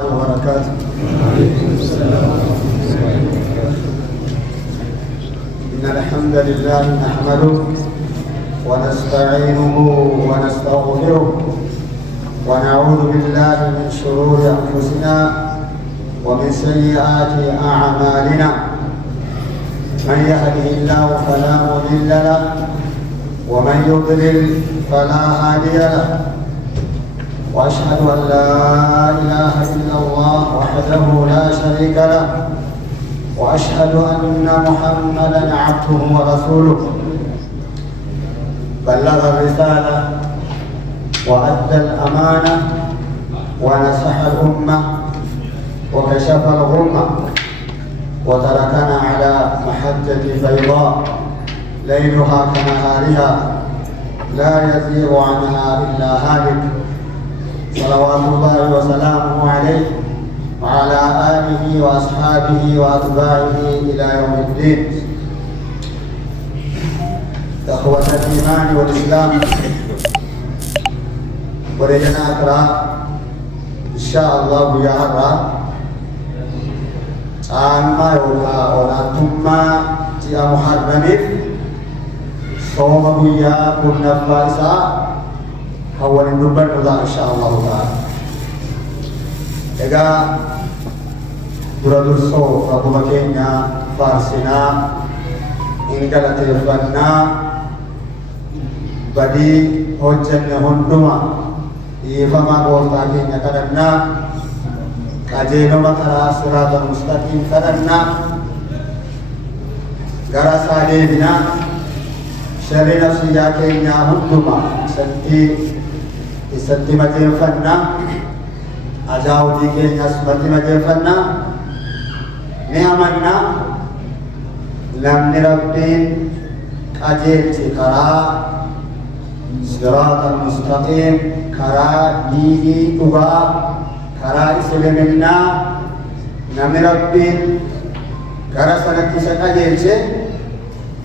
وبركاته. إن الحمد لله نحمده ونستعينه ونستغفره ونعوذ بالله من شرور أنفسنا ومن سيئات أعمالنا. من يهده الله فلا مضل له ومن يضلل فلا هادي له. وأشهد أن لا إله إلا الله وحده لا شريك له وأشهد أن محمدا عبده ورسوله. بلغ الرسالة وأدى الأمانة ونصح الأمة وكشف الغمة وتركنا على محجة بيضاء ليلها كنهارها لا يزيغ عنها إلا هالك. صلوات الله وسلامه عليه وعلى آله وأصحابه وأتباعه إلى يوم الدين. إخوة الإيمان والإسلام ولجنا أكرام إن شاء الله يا رب عما يوكا ولانتم جاء محرمين صوم بيا كنا فائسا أول النبر نضع إن شاء الله تعالى. إذا بردرسو ربما كينيا فارسنا إن قلت الفنا بدي هجن هندما إيفما قولتا كينيا كدنا كجينو مكرا صراط المستقيم كدنا غرا سالي بنا شر نفسي كينيا هندما isatti majeeffannaa ajaa hojii keenyas isatti majeeffannaa ni amannaa namni rabbiin qajeelche karaa siraata mustaqiim karaa diinii dhugaa karaa islaaminaa namni rabbiin gara sanatti isa qajeelche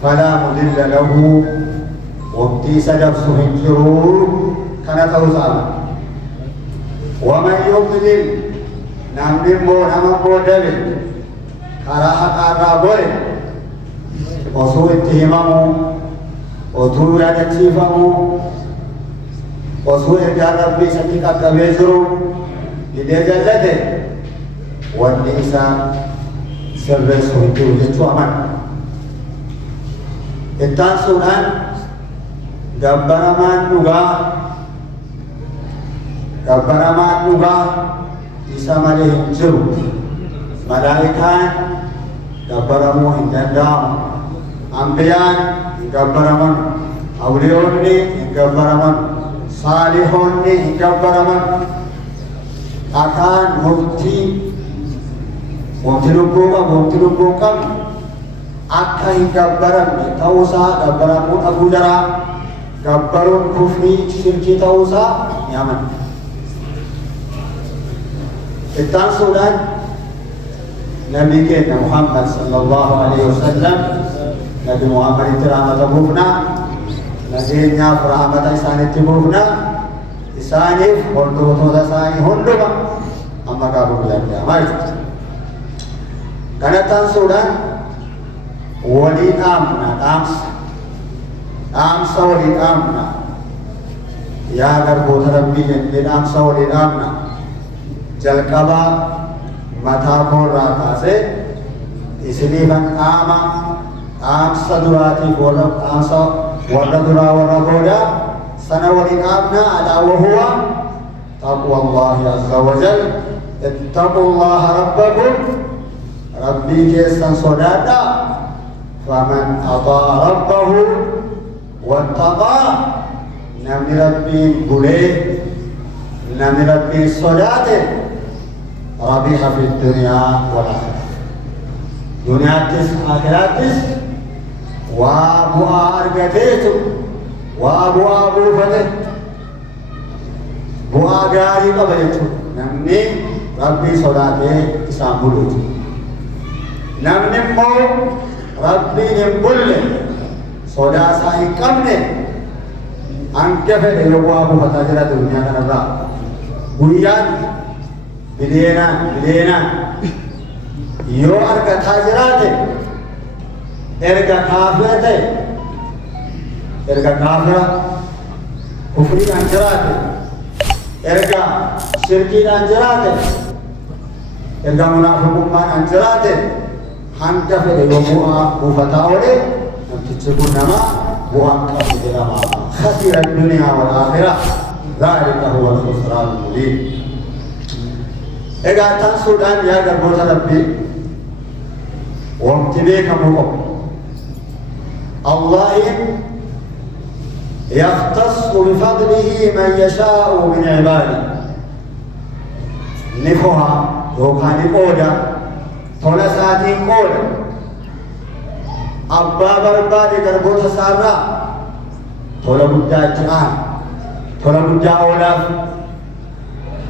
falaa mudilla lahu waqtii isa dabsu hin jiru kana ta'uu isaati. Waman yudlil namni immoo nama boodame karaa haqaarraa gore osoo itti himamu osoo yaadachiifamu osoo ergaan rabbii isatti qaqqabee jiru didee jallate wanni isaa sirreessu hin jiru jechuu amana. Itti aansuudhaan gabbaramaan dhugaa isa malee hin jiru. Malaa'ikaan gabbaramuu hin danda'amu. Ambiyaan hin gabbaraman. Awliyoonni hin gabbaraman. Saalihoonni hin gabbaraman. Akaan murtii wanti lubbuu qabu akka hin gabbaramne ta'uusaa gabbaramuu dhabuu jaraa gabbaruun kufrii shirkii ta'uusaa ni amanna. Itti aansuudhaan nabi keenya Muhammad sallallahu alaihi wasallam nabi Muhammaditti rahmata buufnaa nageenyaaf rahmata isaanitti buufnaa isaaniif hordoftoota isaanii hunduma amma gaafuu danda'amaa jechuudha. Kanatti aansuudhaan walii dhaamna dhaamsa walii dhaamna yaa garboota rabbii jennee dhaamsa walii dhaamna. Jalqabaa mataa koorraa kaasee isiniifan dhaamsa duraatiif dhaamsa warra duraa warra boodaa sana walii dhaamna. alaa wahuwa taqwa Allaahi azza wa jal. ittaqu Allaaha rabbakum rabbii keessan sodaadhaa. فمن أطاع ربه واتقى نمي ربي بليه نمي ربي صلاة ربيح في الدنيا والآخرة. دنيا تس آخرات تس وابو أرقتيت وابو فتت بو أغاري قبلت نمي ربي صلاة إسام بلوت نمي مو rabbiin hin bulle sodaa isaa hin qabne hanga fedhe yoo waa buufataa jira addunyaa kanarraa. Guyyaan بدينا يو أرجع تاجراته إرجع كافرته إرجع كافرة كفري أنجراته إرجع شركي أنجراته إرجع منافقون أنجراته هم كفر يومها مفتاوله تجسبون نما وهم كفر نما خسر الدنيا والآخرة ذلك هو الخسران المبين. إذا تنسودان يا جبوت ربي وامتبيك مقوم الله يختص بفضله من يشاء من عباده نفوها يوكاني قودا تولا ساتين قودا أبا بربادي جبوت سارا تولا بدا جان تولا بدا أولاف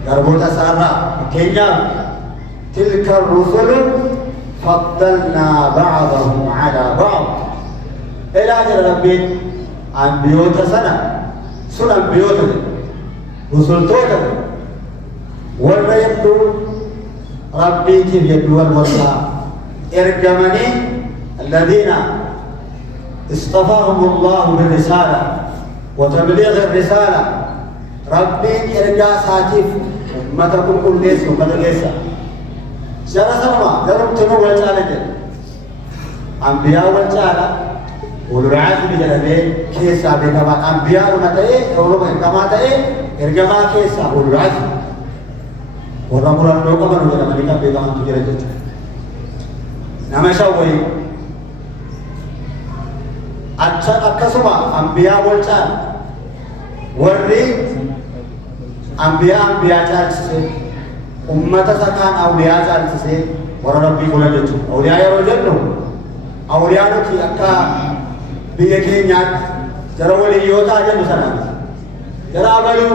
جربوتا سارا كينيا تلك الرسل فضلنا بعضهم على بعض إلى أجل ربي أنبيوتا سنة أنبيوتا رسل توتا ولا يبدو ربي كيف يبدو الوصى إرجمني الذين اصطفاهم الله بالرسالة وتبليغ الرسالة ربي إرجع ساتيف ما تكون كل ليس وما ليس جرى سما جرب تنو والجالة أنبياء والجالة والرعاة بجلبه كيسا بكما أنبياء متى ورما كما تأ إرجع ما كيسا والرعاة ورمر اللوكا من وجد ملكا بكما تجرد نمشى وين أكسما أنبياء والجالة ورّي أنبياء جالسه أمة سكان أولياء جالسه ورا ربي كولا جتو أولياء يروجنو أولياء نو كي أكا بيجي نيات جرا وليوتا جنو سنا جرا بالو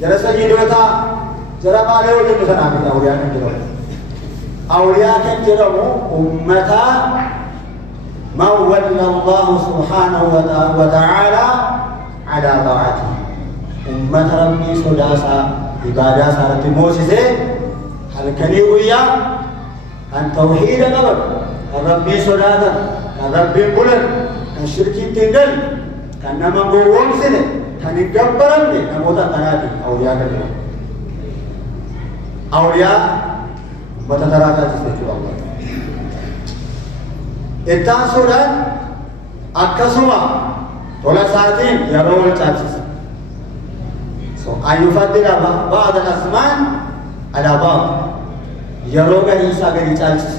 جرا سجيدوتا جرا بالو جنو سنا أولياء كنجرو أولياء كنجرو أمة ما ولى الله سبحانه وتعالى على طاعته أمة ربي صداسا عبادة سارت موسسة هل كني ويا أن توحيد قبل ربي صداسا ربي بلد كان شركي تنقل كان نما قوم سنة كان يقبرن نموتا تنادي أولياء كبيرا أولياء بتتراجع تسجل الله إتان سودان أكسوما ولا ساعتين يروي التاسيس. أن يفضل بعض الأزمان على بعض يروي عيسى غير التاسيس.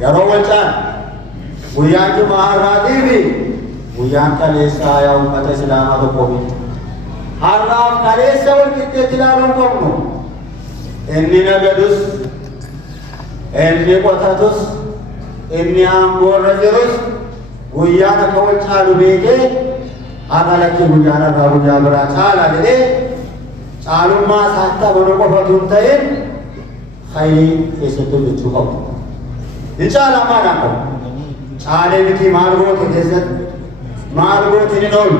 يروي التاسيس. ويان جماعة راديبي ويان كليسا يا أمة الإسلام أدوبي. هرّام كليسا والكتير تلالون كمنو. إني نجدوس إني قطعتوس إني أمور رجلوس. ويانا كول چالو بيجي أنا لكي ويانا راو جابرا چالا دي چالو ما ساتا بنو کو فتون تاين خيري كيسة بچوكو إن چالا ما ناكو چالي بكي مالغو كيسة مالغو تيني نول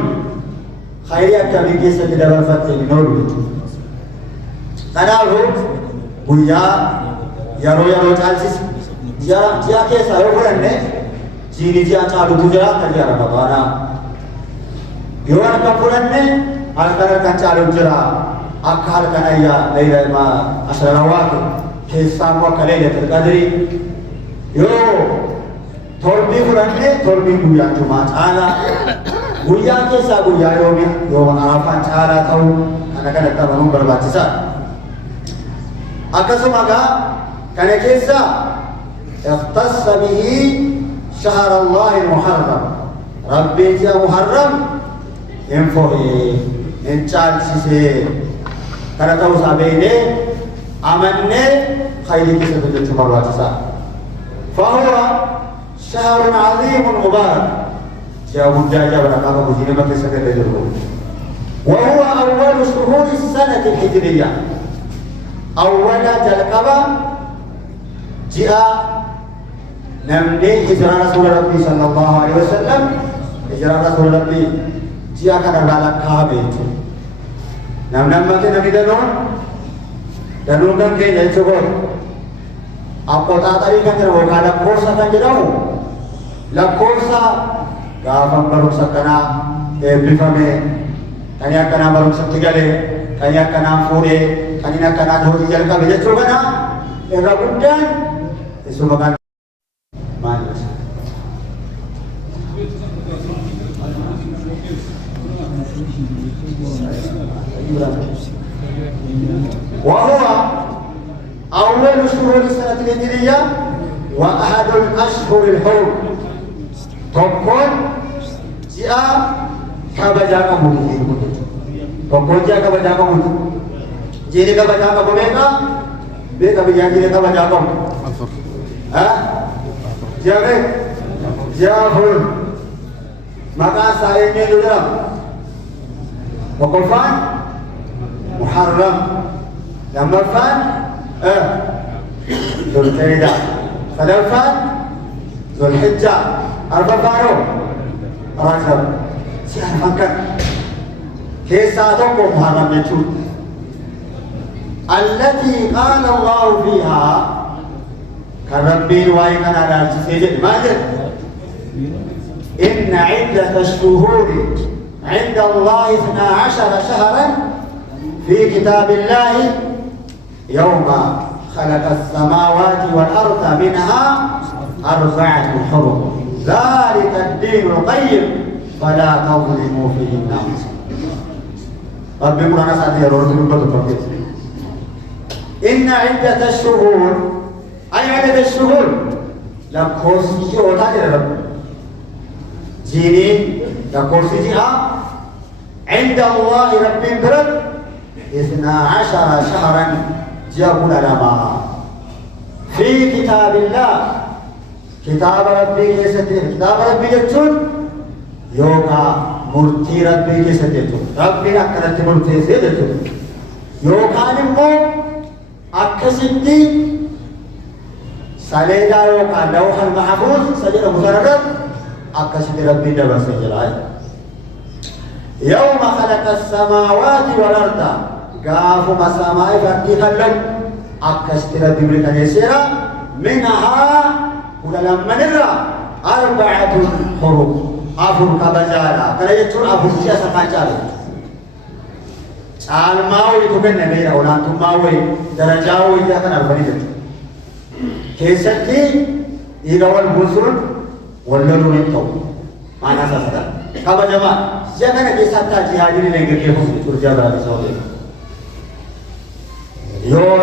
خيري أكا بي كيسة دبر فتيني نول تنالو ويا يرو چالسيس جا كيسة يوفرن Sini dia calu tujuh kerja apa mana? Yuan kapuran ni, alkar kan calu jera, akal kan ayah lelai ma asrarawat, kisah wa kalai terkadri. Yo, thorbi puran ni, thorbi guya cuma cala, guya kisah guya yomi, yo arafan cala tahu, anak-anak tak bangun berbacisa. Akasumaga, kerana kisah, ikhtas bihi شهر الله المحرم ربي يا محرم ينفوه انشال سيسي كرتاو سابيني أمني خيري كيسا تجد مرات سا فهو شهر عظيم مبارك يا مجاجة ونقاط مجينة ما كيسا تجد وهو أول شهور السنة الحجرية أول جلقبة جاء نمني هجرة رسول ربي صلى الله عليه وسلم هجرة رسول ربي جاء كان رالك كابيت نمنا ما كنا بدنون Danuu kan keenya jechuun akkootaa kan jiru yookaan lakkoofsa kan jedhamu lakkoofsa gaafa barumsa kanaa eebbifame kan akkanaa barumsatti galee kan akkanaa fuudhee kan inni akkanaa hojii jalqabe jechuu kana irra guddaan isuma kan maal وهو أول شهور السنة الهجرية وأحد الأشهر الحرم تقول جاء كبجاك مولي تقول جاء كبجاك مولي جيني كبجاك موليكا بيكا بجاك جيني كبجاك ها جاء جاء فل مكان سائلين يدرم وقفان محرم لما فان ذو القعدة فلفان ذو الحجة أربع فانو رجب سيار فانكر كيساتكم محرم يجود التي قال الله فيها كربين وإيمان على الجسيد ماجد إن عدة الشهور عند الله 12 شهرا في كتاب الله يوم خلق السماوات والأرض منها 4 حرم ذلك الدين القيم فلا تظلموا فيهن أنفسكم. ربي قرآن ساتي رورد إن عدة الشهور أي عدد الشهور لكوسي وتاجر رب جيني لكوسي جاء عند الله رب برب 12 شهرا جاءوا العلماء في كتاب الله كتاب ربي كيستي كتاب ربي يجون يوكا مرتي ربي كيستي ربي أكرت مرتي سيدتون يوكا نمو أكسدي سليدا يوكا لوح المحفوظ سجل مزرد أكسدي ربي دبر سجل يوم خلق السماوات والأرض قافوا مساماء فردي خلق أكستر بمريكا يسيرا منها ولما نرى 4 حروف أفر كبجالا ترى يتون أفر سياسة كانجالا الماوي تبين نبيرا ولانتم ماوي درجاوي جاكنا الفريدة كيستي إذا والبسر واللون ينتو ما ناسا سدا كبجما جاكنا كيساتا جهاجين لنجر يفوز ترجابا بسولي يور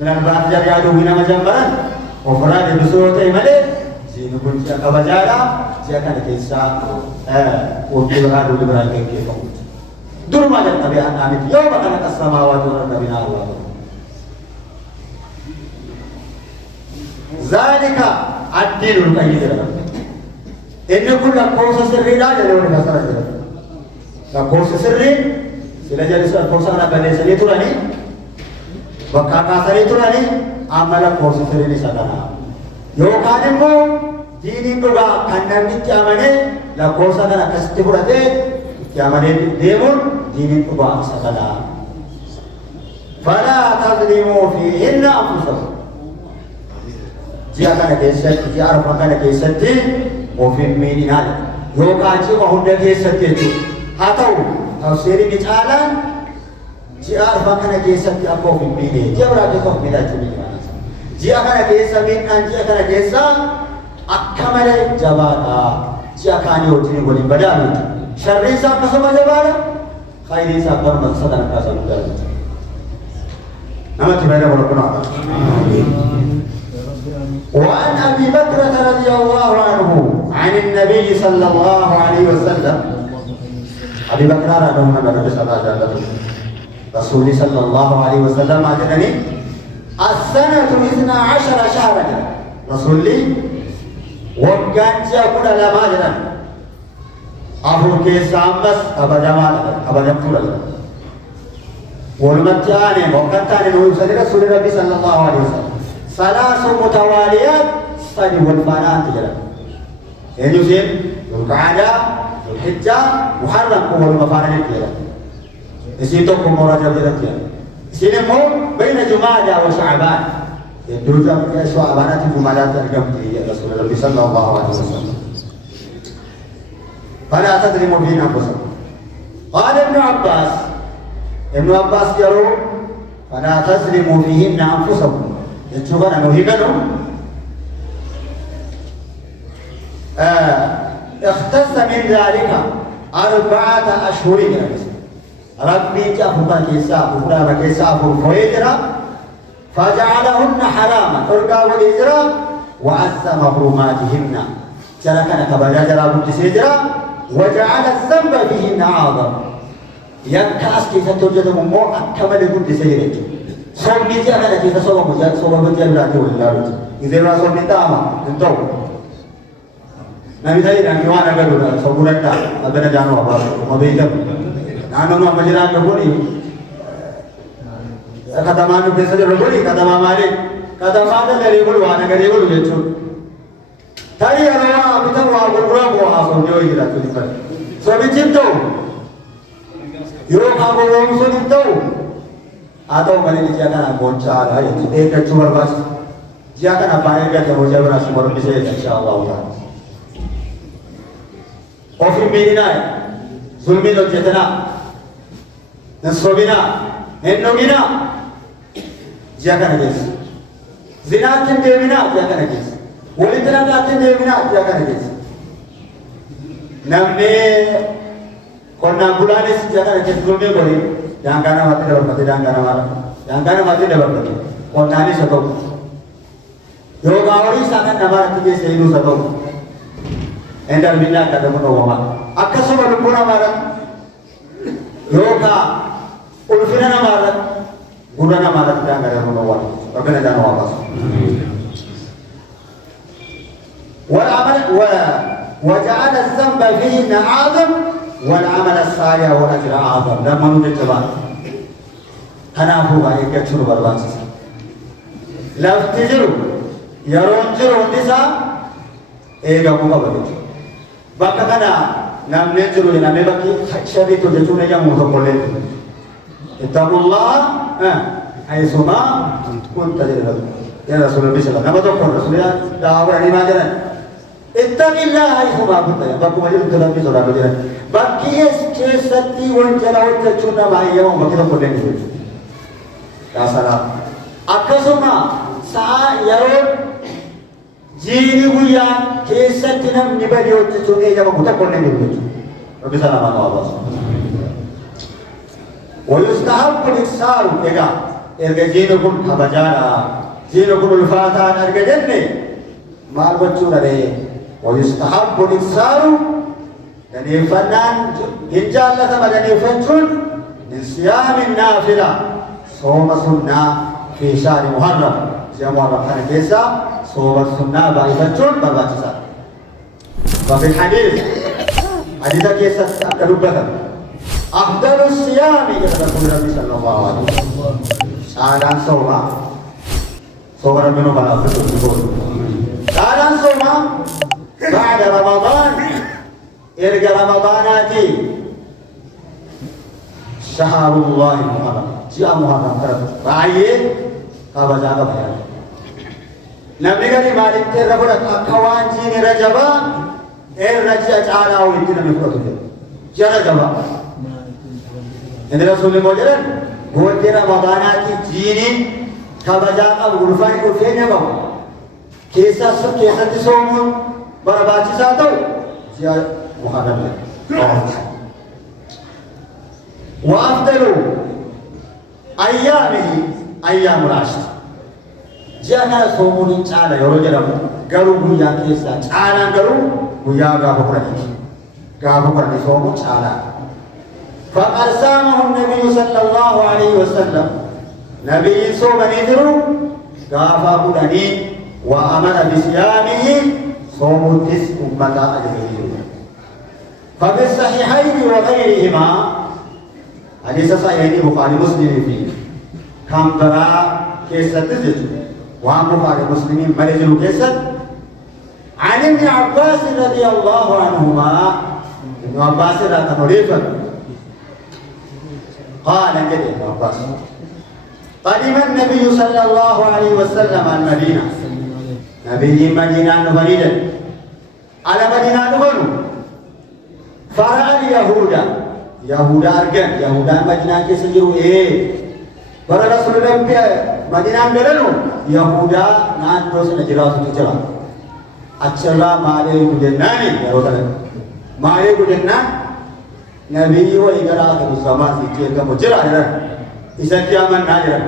من الباب جريا دوينا مجمبران وفراد بسوته ملك زين كنت كبجالا جاكنا كيسا وكيلها دولي براي كيفو دور ما جاء تبعان آمد يوم خلق السماوات والأرض منها الله ذلك الدين القيم إن كل قوس سري لا جلون كسر جل قوس سري سلا جلس قوس أنا بني سري تراني وكاكا سري تراني عمل قوس سري لساتنا يوكان مو دين دوغا كنن نتيامنه لا قوس أنا كستبورته نتيامنه ديمون دين دوغا ساتنا فلا تظلموا فيهن أنفسكم جاء كان كيسات جاء رفع كان كيسات وفي مينال يوكا جي وهند كيسات جو هاتو تفسير مثالا جاء رفع كان كيسات أبو في مينال جاء برا كيسات ميلا جميل جاء كان كيسات مين كان جاء كان كيسات أكمل جبانا جاء كان يوتني ولي بدال شرين ساب كسمة جبانا خيرين ساب كم مقصدا كسمة جبانا نما تبعنا وربنا وعن أبي بكرة رضي الله عنه عن النبي صلى الله عليه وسلم أبي بكرة رضي الله عنه رسول صلى الله عليه وسلم أجلني السنة 12 شهرا رسول لي وكان جاكونا لما جنا أفر كيسام بس أبجمال طولا والمتعاني وكتاني نوصل رسول ربي صلى الله عليه وسلم 3 متواليات صدي والفانات جرا يعني زين ذو القعدة ذو الحجة محرم كم والمفانات جرا إسيتو كم رجب جرا سينمو بين جمادى وشعبان يدوز في شعبانات جمادى ترجمت يا رسول الله صلى الله عليه وسلم فلا تظلموا فينا أنفسكم. قال ابن عباس يروا فلا تظلموا فيهن أنفسكم يتشوفون أنه هيكلهم اختص من ذلك 4 أشهر ربي جافوكا كيسا فورا كيسا فويدرا فجعلهن حراما ترقى والإجرا وعزم حرماتهن شركنا كبجا جرا بتسيجرا وجعل الذنب فيهن أعظم يكاس كيسا توجد مو أكمل كنت سيرت صوم نيجي أنا كيسا صوم بجا براتي ولا إذا ما صوم نتاما نتو نبي تاني راني وانا كذا صوم برتا أبدا جانوا أبغى ما بيجا أنا ما مجرى نقولي kata mana biasa dia berboleh kata mana dari bulu mana dari bulu jatuh. Tadi orang kita mau berbuat asal dia ini lah tu ni. So bicim tu, yo kamu orang sulit tu, atau mana ni jangan nak bocor lah. Itu cuma bas, jangan apa yang kita bocor berasa baru bisa insyaAllah. Ofir Medina, zulmi lo jetna, nasobina, ennogina. Jangan agis, zinatin devina jangan agis, waliteratin devina jangan agis. Namne kona bulanis jangan agis zulmi boli, jangan mati dapat mati. Kona ni satu, yoga ori sangat nama tiga sehidu satu. Endar bila kata menawar, akasu berpura marat, yoga ulfina marat. Gurana marat kita enggak ada menawar, bagaimana jangan wapas. وجعل الذنب فيه أعظم والعمل الصالح والأجر أعظم. لا منو تجبان. أنا هو بايك كشرو برباس. لا تجرو يرون جرو ديسا إيه كم كبر. بكرنا نام نجرو نام بكي شديد تجتو نجا مهتمولين. اتقوا الله حيثما كنت يا رسول الله صلى الله عليه وسلم. نبى تقول رسول الله دعوة يعني ما جرى. اتق الله حيثما كنت يا بكو مجرد تلام في سورة بجرى. بكيس كيستي وانجلاو تجونا بايا وما كده كلين يقول. يا سلام. أكسوما سا يرون جيني ويا كيستي نم نباليو تجونا يا ما كده كلين يقول. ربي سلام على الله. ويستحب الإكثار إرجعينكم خبجانا جينكم الفاتان أرجعيني ما البتشون عليه ويستحب الإكثار يعني فنان إن جاء الله ثم يعني فنشون من صيام النافلة صوم سنة في شهر محرم جمع رمضان كيسا صوم سنة باي فنشون برباطسا وفي الحديث حديث كيسا أكلوا أفضل الصيام كما يقول النبي صلى الله عليه وسلم سادان صوم ربنا بلا فتور سادان صوم بعد رمضان إرجع رمضاناتي شهر الله المحرم جاء محرم كرب رأيه كابجا كبير نبي قال مالك تربنا أكوان جين رجبا رجع على ويدنا مفروض جرى جبا إن رسول الله مجرد هو ترى مباناتي جيني كبجا أبغرفان كفين يبغى كيسا تسومون برباطي ساتو جاء محرم وأفضل أيامه أيام العشر جاءنا صومون تعالى يرجعهم قالوا بيا كيسا تعالى قالوا بيا قابو صومون تعالى فقد سامه النبي صلى الله عليه وسلم نبي صوم نذرو قافا قدني وأمر بصيامه صوم تسع أمة أجمعين ففي الصحيحين وغيرهما حديث صحيحين بخاري مسلم فيه كم ترى كيسة تزج وعن بخاري مسلم مرجل كيسة عن ابن عباس رضي الله عنهما ابن عباس رضي الله عنه قال كده ابن عباس قدم النبي صلى الله عليه وسلم المدينة نبي مدينة نفريدا على مدينة نفرو فرأى اليهود يهودا أرجع يهودا مدينة كيسجروا برا رسول الله مدينة نبلو يهودا نادوس نجراس تجرا أشرا مالي بدناني يا رسول مالي بدنا نبي وإجرا كرسما سيجي كمجرا هذا إذا كيامن ناجرا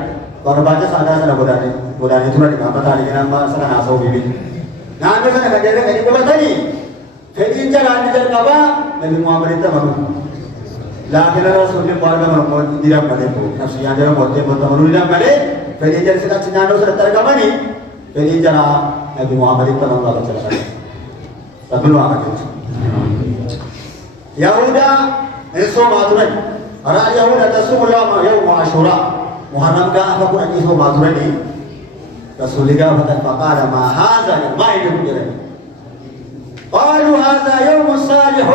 برباجة سادا سنا بداني تورا دكان بتالي كنا ما سنا ناسو بيبي نادوس نجرا كني كبتاني فدين جرا نجرا كبا نبي محمد تمام لكن رسول الله بارك مرمون ديرام ملكو نفسيان جرا موتة مرمون ديرام ملك فدين جرا سنا سنانو سرتر كماني فدين جرا نبي محمد تمام الله بچلا ربنا وعده يهودا إنسو ماتوري أرى يهودا تصوم يوم عاشوراء محرم كان أفكر أن يسوع ماتوري رسول الله فقال ما هذا ما يدرون جرا قالوا هذا يوم صالح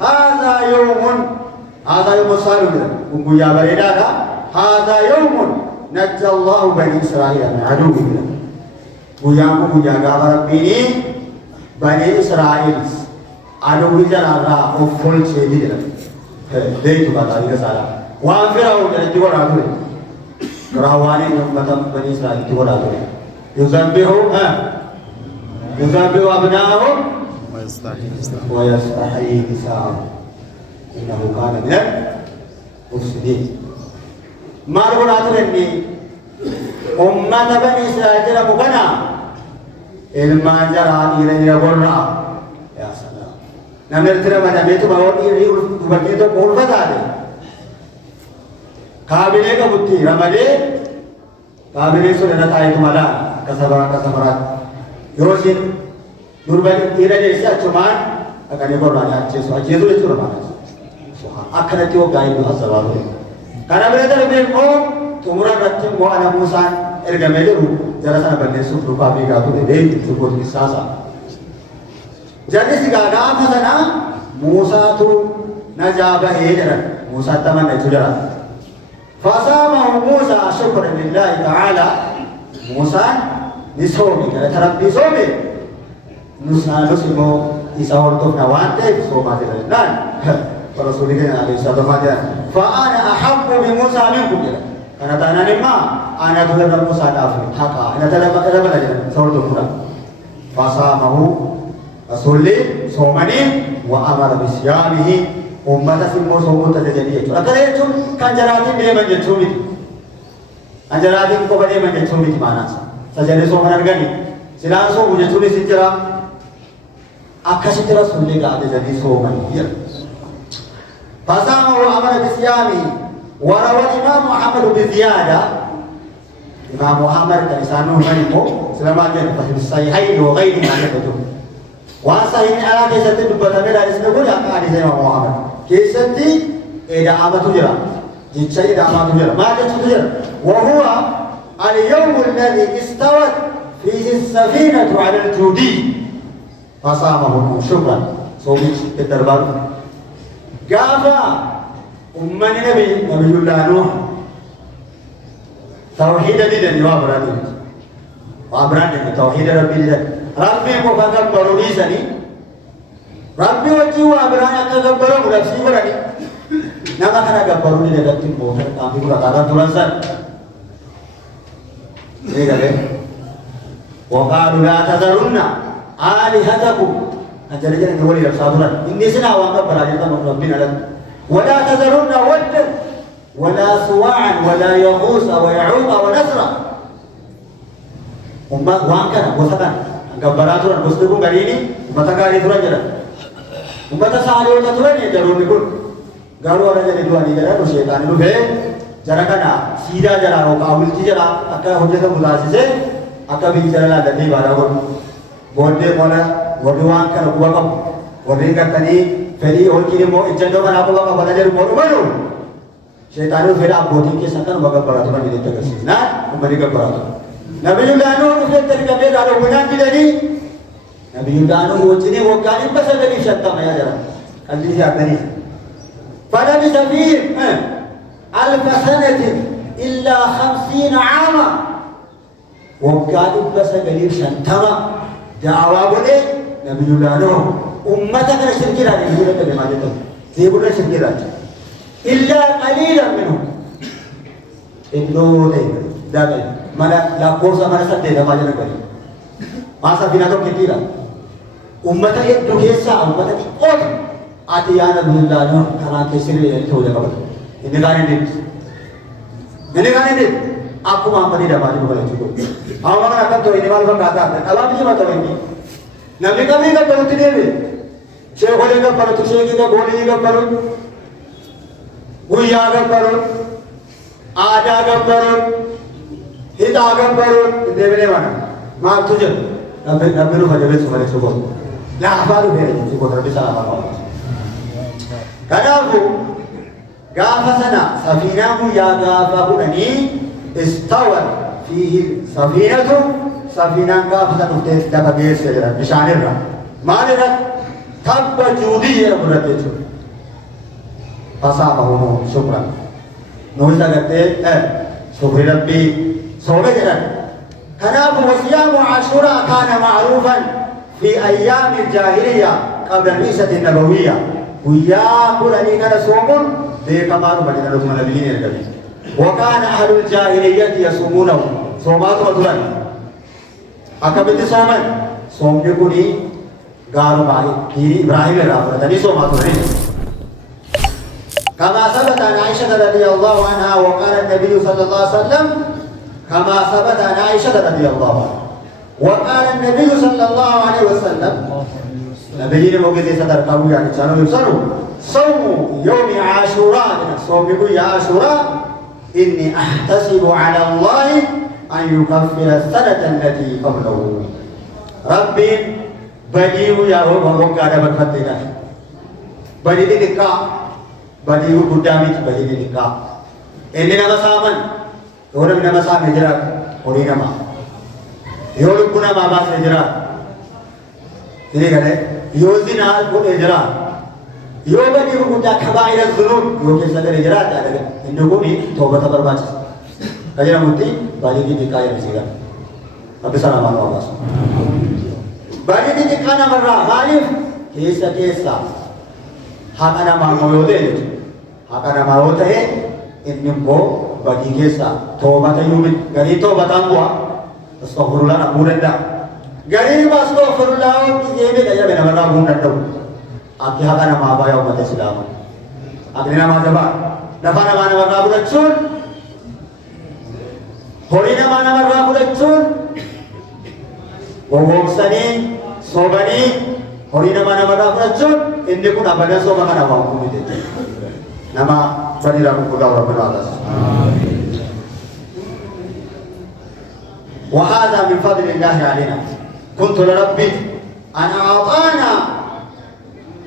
هذا يوم صالح ويا بريدا هذا يوم نجى الله بني إسرائيل من عدوهم ويا غابر بني إسرائيل عدو جرارا أفول شديد ده تبغى تاريخ سالا وانفرا وجرا تقول راضي راواني نمطم بني إسرائيل تقول راضي يذبحوا أبناءهم ويستحيي نساءهم إنه كان من المفسدين ما نقول أترني أمة بني إسرائيل ترى مكنا إلما جرى إلى يقولنا يا سلام نمر ترى ما نبيتو باور إلى يقول تو قول فتاة كابينة كبوتي رمادي كابينة سورة تايتو مالا كسبرات يروسين نوربان إيرا جيسا چومان أكاني قرآن أجيسو لچو رمانا أكنا تيو غايدو أسوالو karena mereka lebih mau tumuran racun mau anak Musa erga mejeru jara sana bende suku kafi kafi deh suku misasa jadi si gaga apa sana Musa tu najabah jaran Musa taman itu jaran fasama Musa syukur lillahi ta'ala Musa nisomi karena terap nisomi Musa nusimo isahortof nawante soma jaran Rasulullah alaihi salatu wasallam fa'ana ahabbu bi Musa minkum ya karena tanane ma ana dulu Musa dafu taka ana tala makara bala sawto pura fasamahu rasulli somani wa amara bi siyamihi ummata simmo sawta jadi itu akare itu kanjarati be manje chumi anjarati ko bade manje chumi mana sajane somana gani silan so muje chumi sitira akashitira sulle ga jadi somani ya فصامه وأمر بصيامه وروى الإمام محمد بزيادة إمام محمد كنسانه منه سلمان جل في الصحيحين وغيرهما نبته وعن صحيح على كيسة بتمر اسم يقول يا حديث إمام محمد كيسة إذا أمت جرا جيتشا إذا أمت جرا ما جتشا وهو اليوم الذي استوت فيه السفينة على الجودي فصامه شكرا صومي الدربار قافا أمني نبي الله نوح توحيد دين وابراني توحيد ربي ربي مفكر بروني سني ربي وجهه وابراني أكبر نفسي براني نما كنا كبروني لكن موهر كامي برا كذا ترانسان إيه كله وقالوا لا تذرون آلهتكم أجل نقول لك صادرا إني سنا وانك براجع من ربنا لك ولا تذرون ودا ولا سواعا ولا يغوث ويعوق ونسرا وانك وسكن كبراتنا بستكون كريني متكاري ترانجرا ومتسالي وتراني جرون يقول قالوا أنا جري دواني جرا وشيطان لوه جرا كنا سيدا جرا وكاول جرا أكا هجة مداسسة أكا بيجرا لا دني بارا بودي مولا ودوان كان بوكم ودين كتني فري और किने मो इज्जत का आपको का बता जरूर बोलो बोलो शैतान फिर आप बोधी के सकन मगर बड़ा तो नहीं देता किसी ना उमरी का बड़ा तो नबी युदानो फिर तरीका में डालो गुनाह की लड़ी नबी युदानो वो जिने वो कानी बस लगी शक्ता में जरा अंधी से आते नहीं फला भी सफीर अल्फ सनत إلا 50 عاما وقالوا بس قليل شنتما دعوا بني نبي الله نوح أمتك نشرك لها يقول لك ما جتهم يقول لك شرك لها إلا قليلا منهم إنه ده mana la cosa mana sadde da majana kari masa bina to kitira ummata eddu kessa ummata ki ot atiyana billah no kana kesire to jaga bat ini gane dit aku mampani da majana bala chuko awang akan to ini mal bang kata alam ji mata ini nabi kami ka to tine she hole ka par to she ka goli ka par guya ka par aja ka par Hita agam baru devene mana, mak tujuh, nabi lu baca betul mana cukup, lah baru beri cukup tapi salah apa? Karena aku, gafa sana, safinamu ya gafa bunani, istawat fihi safinatu, safinang gafa sana udah dapat bias saja, misalnya lah, mana dah tabba judi ya berarti itu, pasal mahu syukran, nulis agak syukri Rabbi. صوبتنا كناب وصيام عاشوراء كان معروفا في أيام الجاهلية قبل البعثة النبوية ويأكل لنا صوم ذيك ما نبغي لهم النبيين الكبير وكان أهل الجاهلية يصومونه صومات مثلا أكبر صوما صوم يكوني قالوا معي كيري إبراهيم الرافع تاني صومات مثلا كما ثبت عن عائشة رضي الله عنها وقال النبي صلى الله عليه وسلم كما ثبت عن عائشة رضي الله عنها وقال النبي صلى الله عليه وسلم نبينا موجزي صدر كابو يعني كانوا يبصروا صوموا يوم عاشوراء صوم يقول يا عاشوراء إني أحتسب على الله أن يكفر السنة التي قبله ربي بديو يا رب وقال بالفتنة بديو دكا بديو قدامي بديو دكا إننا مسامن orang nama sama jerat, orang nama. Yolu puna mama sejerat. Ini kan? Yozin al pun jerat. Yoga ni pun tak kabar zulum. Yoga sahaja jerat ada kan? Hindu ni tobat terbaca. Kajian muti baju di dikaya mesti kan? Tapi sana mana Allah. Baju di dikana mana? Malif kesa. Hakana mau yode. Hakana mau teh ini ko. Bagi kesa, tobat ayumin, gari tobat angwa, astagfirullah nak murenda. Gari bas astagfirullah, ini dia benar benar murenda. Aki hakana nama apa yang mata Islam? Aki nama apa? Nama nama Abu Racun, hori nama Abu Racun, wong sani, sobani, hori nama Abu Racun, ini pun apa dia sobat nama aku itu. Nama bani ramu kuda orang beratas. وهذا من فضل الله علينا كنت لربي أن أعطانا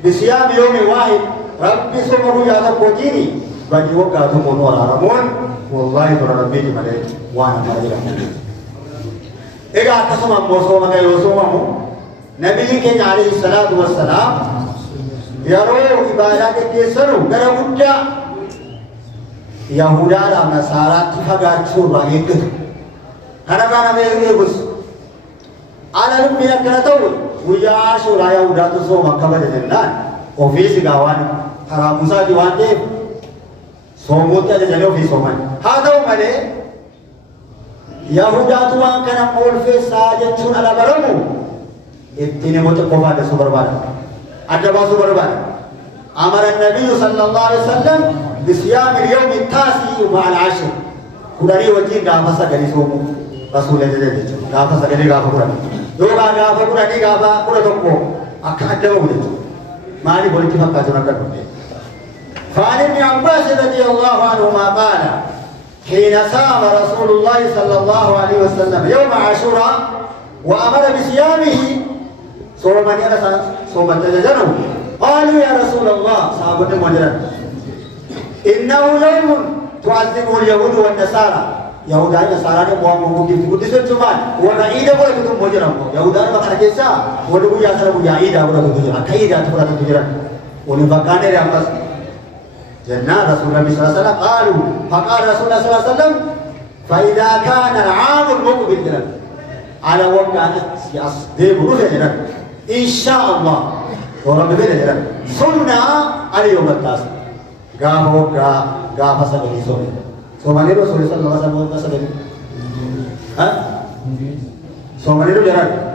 بصيام يوم واحد ربي سمه يعطى قوتيني بني وقعتهم ونور رمون والله ترى ربي جمالي وانا مريلا إذا أتصم موسوما كي يوسوما نبي كي عليه الصلاة والسلام يروا إبادات كيسروا كرمجا يهودا نصارى تفقات شورا يكتب Karena mereka bus, alam minyak kena tahu, wujud suraya udah tu semua kabar jenengan, ofis gawan, haramusa diwantip, somutnya jadi ofis soman. Hadau male, Yahuda tuang kena ofis saja cuma ada baramu, ini mutu koma ada superbar, ada basu superbar. Amaran Nabi Sallallahu Alaihi Wasallam bisyam al-yawm al-tasi ma'al ashir. Kudari wajib dah masa dari somu. Rasulullah jadi itu, gapa segala gapa kurang. Doa gapa kurang ni gapa kurang toko. Akan ada boleh tu. Mari boleh kita kajian akan boleh. Fa'an Ibn Abbas radhiyallahu anhu ma qala hina sama Rasulullah sallallahu alaihi wasallam yawm Ashura wa amara bi siyamihi. Sura mani ada sobat jajaran. Qalu ya Rasulullah sahabat muhajirin. Innahu yawmun tu'azzibu al-yahud wa an-nasara. Yahuda Nasara ni buang mungkin itu cuma warna ida boleh tutup mojaran. Yahuda ni bakal kisah, warna buaya asal buaya ida boleh tutup mojaran. Kaida tu boleh tutup mojaran. Oleh bakane rampas. جنة رسول الله صلى الله عليه وسلم قالوا فقال رسول الله صلى الله عليه وسلم فإذا كان العام المقبل جنة على وقعت يصدق روح جنة إن شاء الله ورب بيت جنة سنة على يوم التاسع قاف سبني سوني سوماني رسول الله صلى الله عليه وسلم ها سوماني رو جنة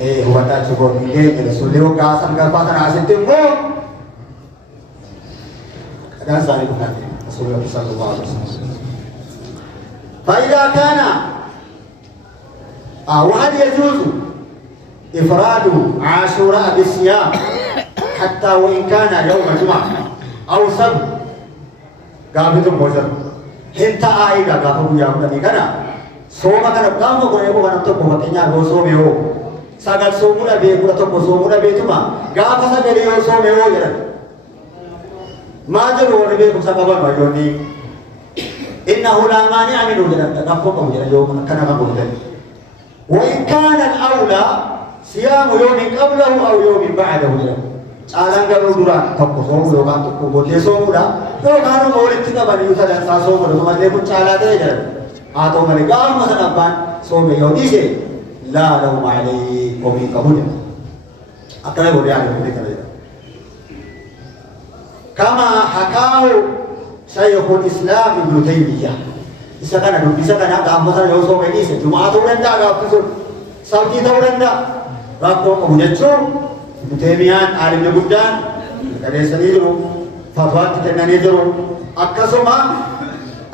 هو تاجبون إيه رسول الله قاسم قافة ناسيتهم كذا سالي بكرة رسول الله صلى الله عليه وسلم فإذا كان وهل يجوز إفراد عاشوراء بالصيام حتى وإن كان يوم جمعة أو سبت قابلتم وزن هنتا آئيدا قابلوا يا أبنى كنا سوما كنا قاموا كنا يبغى نتوقع بكينا هو سومي هو ساقل سومنا بيكونا توقع سومنا بيتما قابل ساقل يو سومي هو جنا ما جروا ونبيكم ساقبا ما يوني إنه لا مانع منه جنا قابلكم جنا يوم كنا قابلوا وإن كان الأولى صيام يوم قبله أو يوم بعده جنا عالم قبل دوران تبقى صوم لو كان تبقى بودي صوم لا لو كانوا مولد تبقى بنيوسا جنسا صوم لو ما لكم شالا ده جنا آتو ملك قام مثلا بان صوم يودي شيء لا لهم عليه قومي قبول أكله بودي على بودي كذا كما حكاه شيخ الإسلام ابن تيمية إذا كان قام مثلا يوم صوم يدي شيء جمعة تورن دا قام تسول سبتي تورن دا راكو قوم يجور ابن تيمية عالم نبودان كذا سنيرو فتوات كنا نيرو أكسوما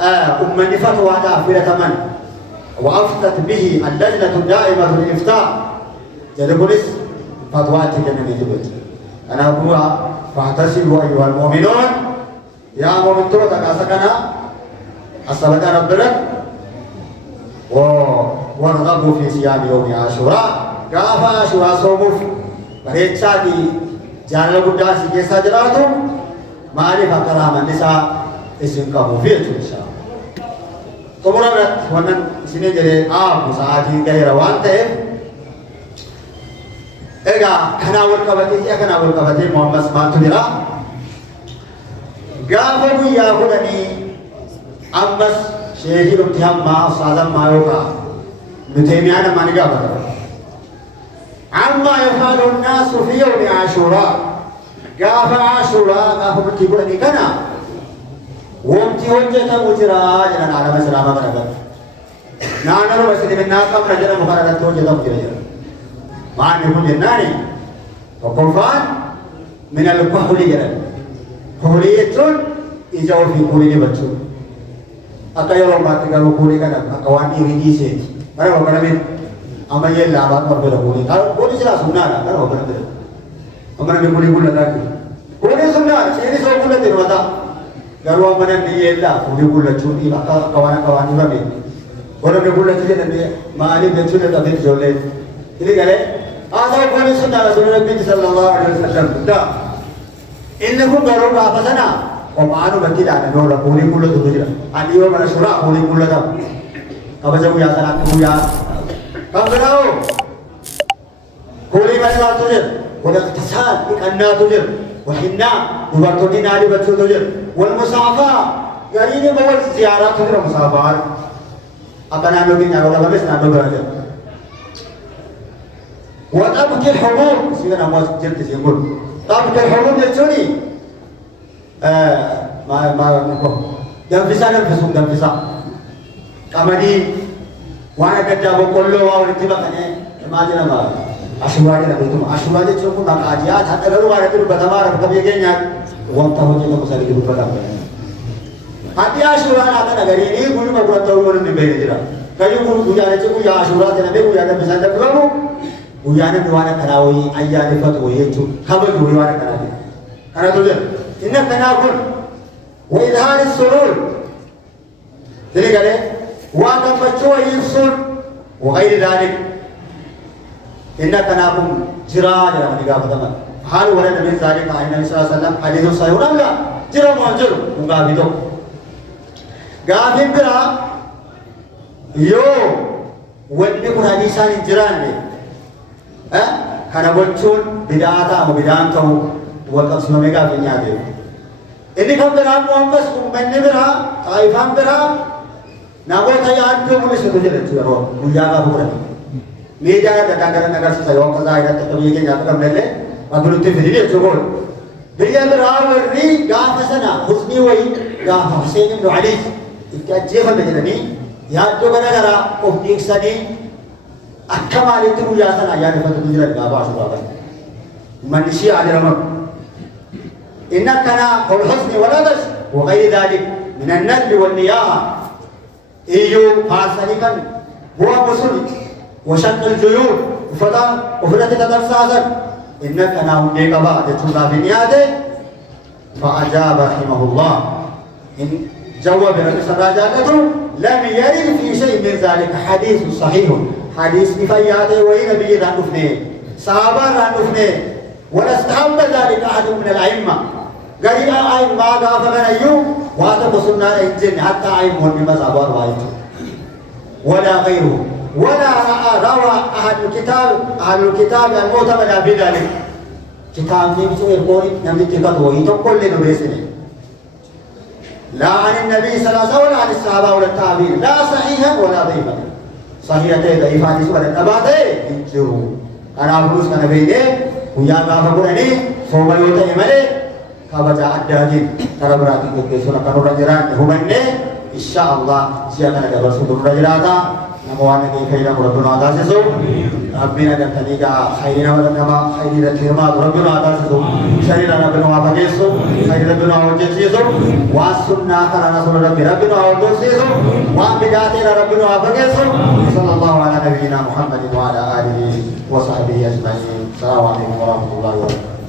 أمني فتوى دافرة من وأفتت به اللجنة الدائمة للإفتاء جل بوليس فتوات كنا نيرو أنا أقول فاعتصموا أيها المؤمنون يا مؤمن ترى تكاسكنا الصلاة ربنا ونرغب في صيام يوم عاشوراء قاف عاشوراء صوموف بريتشا دي جانل قداس كيسا جراتو معرفة كلام النساء اسم كموفية إن شاء الله تمرنا ونن سنة جري مساعدين غير وانته إذا كنا والكبتي محمد سمعت لنا قافوا يأخذني أمس شيخي الامتحان ما أصلا ما يوقع نتيميانا ما نقابل عما يفعل الناس في يوم عاشوراء قاف عاشوراء قافوا بتقولني كنا وامتي وجهة مجرى جنا على مسلامة بنقل نانو مسلم الناس كم رجلا مخالفة وجهة مجرى ما نقول جناني وقرفان من الكحول جنا كحولية إجاو في كحولي بچو أكايو لما تقالوا كحولي كنا أكواني رجيسي أنا بقول من أما يلا بعد ما بقول كحولي كحولي سلا سمنا لا أنا بقول من أما نبي كحولي كحولي لا كحولي سمنا شيء سو كحولي ترودا قالوا أما نبي يلا كحولي كحولي چوني أكواني بامي orang berbulan saja nanti maali betul tak ada jualan. Ini kali, asal kau ni sunnah Rasulullah Sallallahu Alaihi Wasallam. Dah, ini pun baru apa sana? Omanu berarti dah ada orang puli pula tu je. Adi orang mana surah puli pula dah. Apa jauh ya sana tu ya? Kau kenal? Puli mana tu je? Orang ketasar ikan tu je. Wahinna, buat tu ni nari betul tu je. Wal musafa, hari ini bawa ziarah tu je musafar. apa nama kita orang Malaysia nama beraja. Walaupun kita humor, sih nama jadi siapa. Tapi kita humor dia curi. Dan visa. Kamari, wana kerja bokollo awal itu makanya macam nama. Asyura dia itu, asyura dia cuma nak aja. Tapi kalau wana itu bertamar, tapi dia uang tahu je nak cari hidup bertamar. Hati asyura akan negara ini guru baru tahu orang ni beri dia. Kalau guru guyana tu guyana asyura dia nabi guyana bisa tak kamu? Guyana guyana karawi ayah ni fatu itu. Kamu guyana karawi. Karena tu je. Ini kenapa pun? Wihar surul. Jadi kali, wakaf bacua insun, wahai dalik. Ini kenapa pun jirah jalan tiga pertama. Hal orang Nabi Sallallahu Alaihi Wasallam hadis sahih orang lah. Jirah muncul, muka itu. Gafin bira, yo, wani pun hadisan jiran ni. Karena muncul bid'ah atau bid'ah tahu, wakaf semua mereka punya dia. إني كم برام موامس من برام طائفان برام نقول تيا أنتم مولس تجرب تجرب ويانا هورا ميجا كتاعنا نقص سيوم كذا إذا تكمل يجي جاب كم لله أقول تفيدي تقول بيجا برام ورني قام سنا حسني وين قام حسين بن علي إتجاه بجرني يا تو بنا كرا أوفيك سني أكمل يترو جاسنا يا نفط تجرب قابا شو منشي على رمق إنك كنا كل حسن ولدش وغير ذلك من الندب والنياحة إيو فاسنيكا هو مسل وشق الجيوب وفدا تتدرساسا إنك كنا هنديك با تتونا بنياده فأجاب رحمه الله إن جواب رئيس الرجالته لم يرد في شيء من ذلك حديث صحيح حديث بفياته وين نبي رانفني صحابة رانفني ولا استحب ذلك أحد من الأئمة قال أي ما غافلنا أيوب واتبصرنا الجن حتى أي من مذهب وايد ولا غيره ولا روى أهل الكتاب المعتمد بذلك كتاب نمسو يقول نمسو يقول كل نبيسني لا عن النبي صلى الله عليه وسلم ولا عن الصحابة ولا التابعين لا صحيحا ولا ضعيفا صحيحة ضعيفة ولا النبات ينجروا أنا أقول لك نبيه ويا غافل أني فوق يوتا يملي كابجا أداجين ترى براتي كيسونا كانوا رجران هومني إن شاء الله سيأكل كبر سودون رجراتا نموانا كي خيرا ربنا عداسسو ربنا كنتني كا خيرنا ولنما خيرنا كيما ربنا عداسسو شريرا ربنا وفقيسو خير ربنا وجنسيسو واسنا كرانا سول ربنا وجنسيسو وان بداتنا ربنا وفقيسو صلى الله على نبينا محمد وعلى آله وصحبه أجمعين السلام عليكم ورحمة الله وبركاته